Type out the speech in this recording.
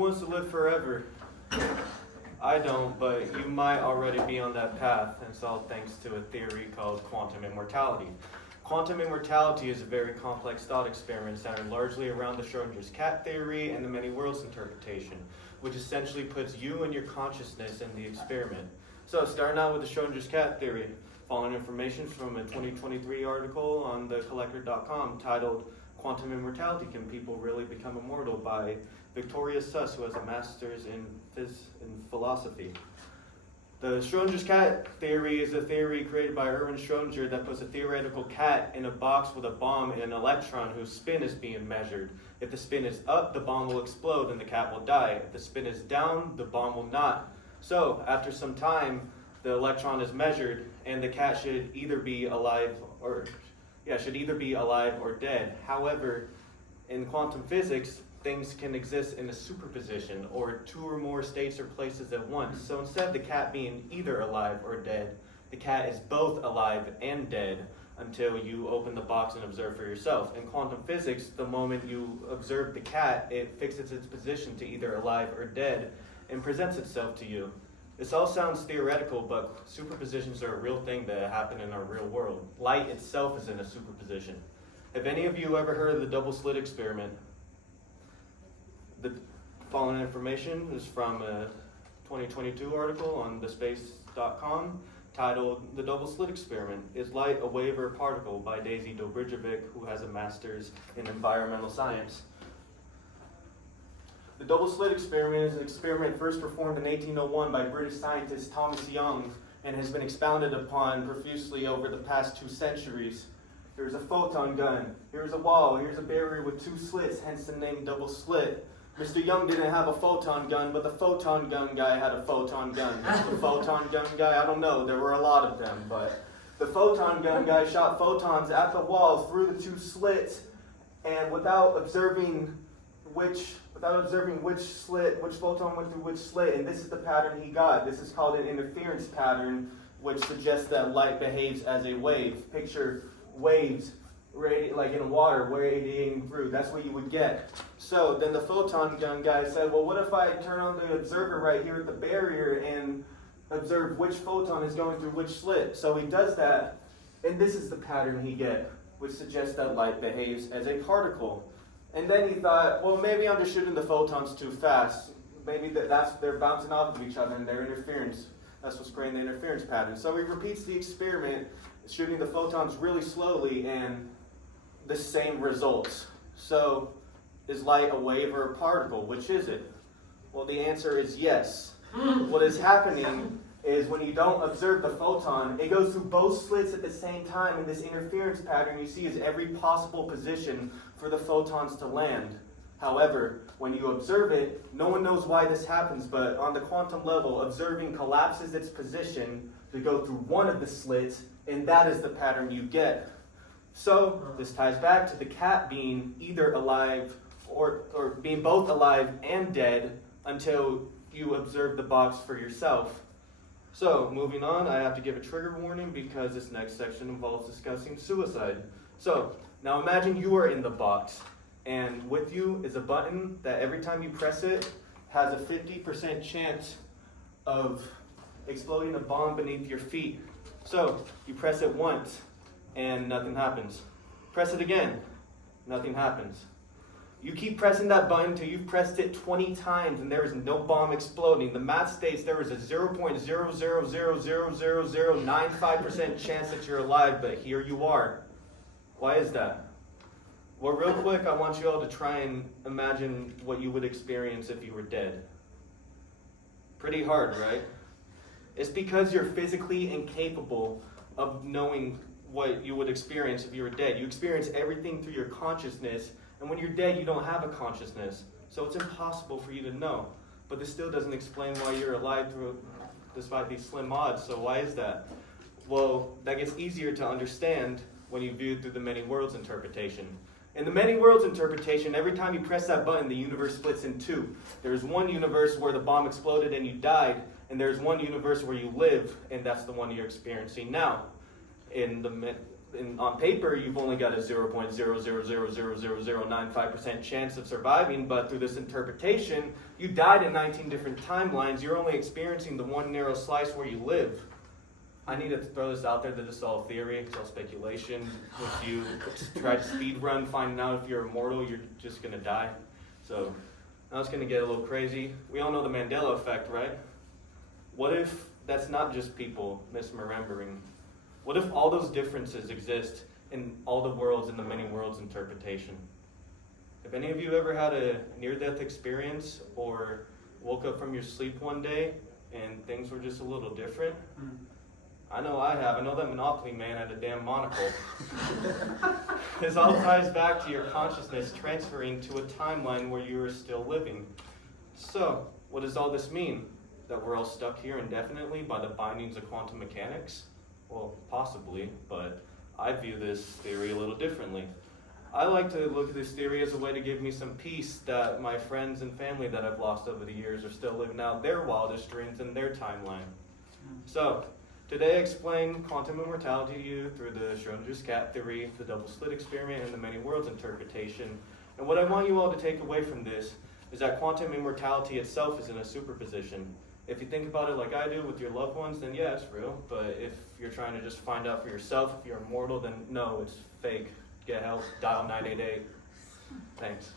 wants to live forever? I don't, but you might already be on that path, and it's all thanks to a theory called quantum immortality. Quantum immortality is a very complex thought experiment centered largely around the Schrodinger's cat theory and the many worlds interpretation, which essentially puts you and your consciousness in the experiment. So, starting out with the Schrodinger's cat theory, following information from a 2023 article on thecollector.com titled Quantum Immortality, Can People Really Become Immortal? By Victoria Suss, who has a master's in philosophy. The Schrodinger's cat theory is a theory created by Erwin Schrödinger that puts a theoretical cat in a box with a bomb and an electron whose spin is being measured. If the spin is up, the bomb will explode and the cat will die. If the spin is down, the bomb will not. So, after some time, the electron is measured and the cat should either be alive or dead. However, in quantum physics, things can exist in a superposition, or two or more states or places at once. So instead of the cat being either alive or dead, the cat is both alive and dead until you open the box and observe for yourself. In quantum physics, the moment you observe the cat, it fixes its position to either alive or dead and presents itself to you. This all sounds theoretical, but superpositions are a real thing that happen in our real world. Light itself is in a superposition. Have any of you ever heard of the double slit experiment? The following information is from a 2022 article on thespace.com titled The Double Slit Experiment. Is Light a Wave or a Particle? By Daisy Dobridjovic, who has a master's in environmental science. The double slit experiment is an experiment first performed in 1801 by British scientist Thomas Young and has been expounded upon profusely over the past 2 centuries. Here's a photon gun, here's a wall, here's a barrier with 2 slits, hence the name double slit. Mr. Young didn't have a photon gun, but the photon gun guy had a photon gun. The photon gun guy, I don't know, there were a lot of them, but the photon gun guy shot photons at the wall through the 2 slits, and without observing which photon went through which slit, and this is the pattern he got. This is called an interference pattern, which suggests that light behaves as a wave. Picture waves like in water radiating through. That's what you would get. So then the photon gun guy said, well, what if I turn on the observer right here at the barrier and observe which photon is going through which slit? So he does that, and this is the pattern he gets, which suggests that light behaves as a particle. And then he thought, well, maybe I'm just shooting the photons too fast. Maybe they're bouncing off of each other and they're interference. That's what's creating the interference pattern. So he repeats the experiment, shooting the photons really slowly, and the same results. So, is light a wave or a particle? Which is it? Well, the answer is yes. What is happening is when you don't observe the photon, it goes through both slits at the same time, and this interference pattern you see is every possible position for the photons to land. However, when you observe it, no one knows why this happens, but on the quantum level, observing collapses its position to go through one of the slits, and that is the pattern you get. So, this ties back to the cat being either alive or being both alive and dead until you observe the box for yourself. So, moving on, I have to give a trigger warning because this next section involves discussing suicide. So, now imagine you are in the box, and with you is a button that every time you press it has a 50% chance of exploding a bomb beneath your feet. So, you press it once, and nothing happens. Press it again, nothing happens. You keep pressing that button until you've pressed it 20 times and there is no bomb exploding. The math states there is a 0.0000095% chance that you're alive, but here you are. Why is that? Well, real quick, I want you all to try and imagine what you would experience if you were dead. Pretty hard, right? It's because you're physically incapable of knowing what you would experience if you were dead. You experience everything through your consciousness, and when you're dead, you don't have a consciousness. So it's impossible for you to know. But this still doesn't explain why you're alive despite these slim odds. So why is that? Well, that gets easier to understand when you view it through the many worlds interpretation. In the many worlds interpretation, every time you press that button, the universe splits in 2. There's one universe where the bomb exploded and you died, and there's one universe where you live, and that's the one you're experiencing now. In the on paper, you've only got a 0.0000095% chance of surviving, but through this interpretation, you died in 19 different timelines. You're only experiencing the one narrow slice where you live. I need to throw this out there that this is all theory, it's all speculation. If you try to speed run, finding out if you're immortal, you're just going to die. So now it's going to get a little crazy. We all know the Mandela effect, right? What if that's not just people misremembering? What if all those differences exist in all the worlds and the many worlds interpretation? Have any of you ever had a near-death experience or woke up from your sleep one day and things were just a little different? I know I have. I know that Monopoly man had a damn monocle. This all ties back to your consciousness transferring to a timeline where you are still living. So, what does all this mean? That we're all stuck here indefinitely by the bindings of quantum mechanics? Well, possibly, but I view this theory a little differently. I like to look at this theory as a way to give me some peace that my friends and family that I've lost over the years are still living out their wildest dreams in their timeline. So, today I explain quantum immortality to you through the Schrodinger's cat theory, the double slit experiment, and the many worlds interpretation. And what I want you all to take away from this is that quantum immortality itself is in a superposition. If you think about it like I do with your loved ones, then yeah, it's real. But if you're trying to just find out for yourself if you're immortal, then no, it's fake. Get help, dial 988. Thanks.